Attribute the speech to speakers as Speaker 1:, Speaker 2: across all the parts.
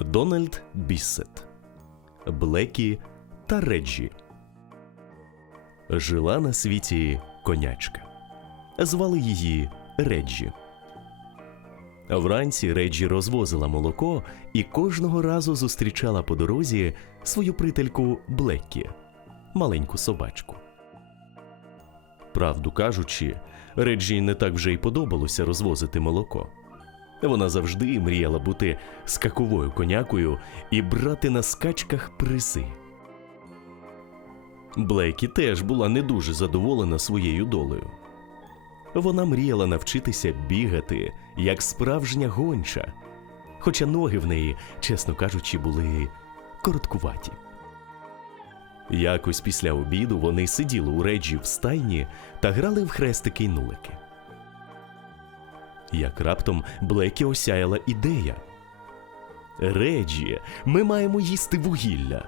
Speaker 1: Дональд Біссет, Блекі та Реджі. Жила на світі конячка. Звали її Реджі. Вранці Реджі розвозила молоко і кожного разу зустрічала по дорозі свою прительку Блеккі, маленьку собачку. Правду кажучи, Реджі не так вже й подобалося розвозити молоко. Вона завжди мріяла бути скаковою конякою і брати на скачках призи. Блекі теж була не дуже задоволена своєю долею. Вона мріяла навчитися бігати, як справжня гонча, хоча ноги в неї, чесно кажучи, були короткуваті. Якось після обіду вони сиділи у реджі в стайні та грали в хрестики й нулики. Як раптом Блекі осяяла ідея. Реджі, ми маємо їсти вугілля.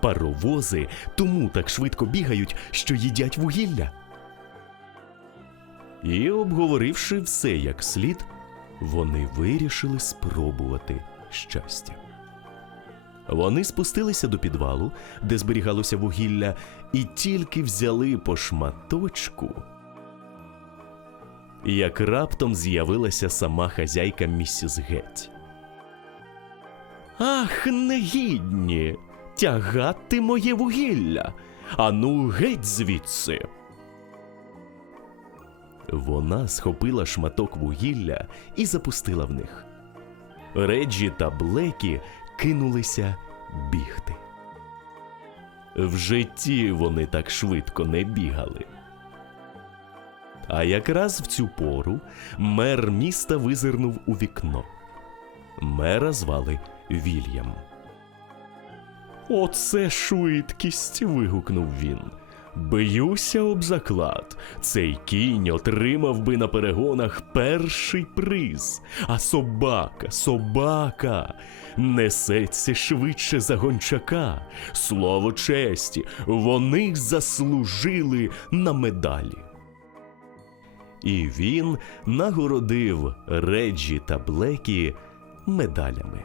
Speaker 1: Паровози тому так швидко бігають, що їдять вугілля. І, обговоривши все як слід, вони вирішили спробувати щастя. Вони спустилися до підвалу, де зберігалося вугілля, і тільки взяли по шматочку. Як раптом з'явилася сама хазяйка місіс Геть. Ах, негідні! Тягати моє вугілля! Ану, геть звідси. Вона схопила шматок вугілля і запустила в них. Реджі та Блекі кинулися бігти. В житті вони так швидко не бігали. А якраз в цю пору мер міста визирнув у вікно. Мера звали Вільям. Оце швидкість. вигукнув він. Б'юся об заклад. Цей кінь отримав би на перегонах перший приз. А собака, собака, несеться швидше за гончака. Слово честі, вони заслужили на медалі. І він нагородив Реджі та Блекі медалями.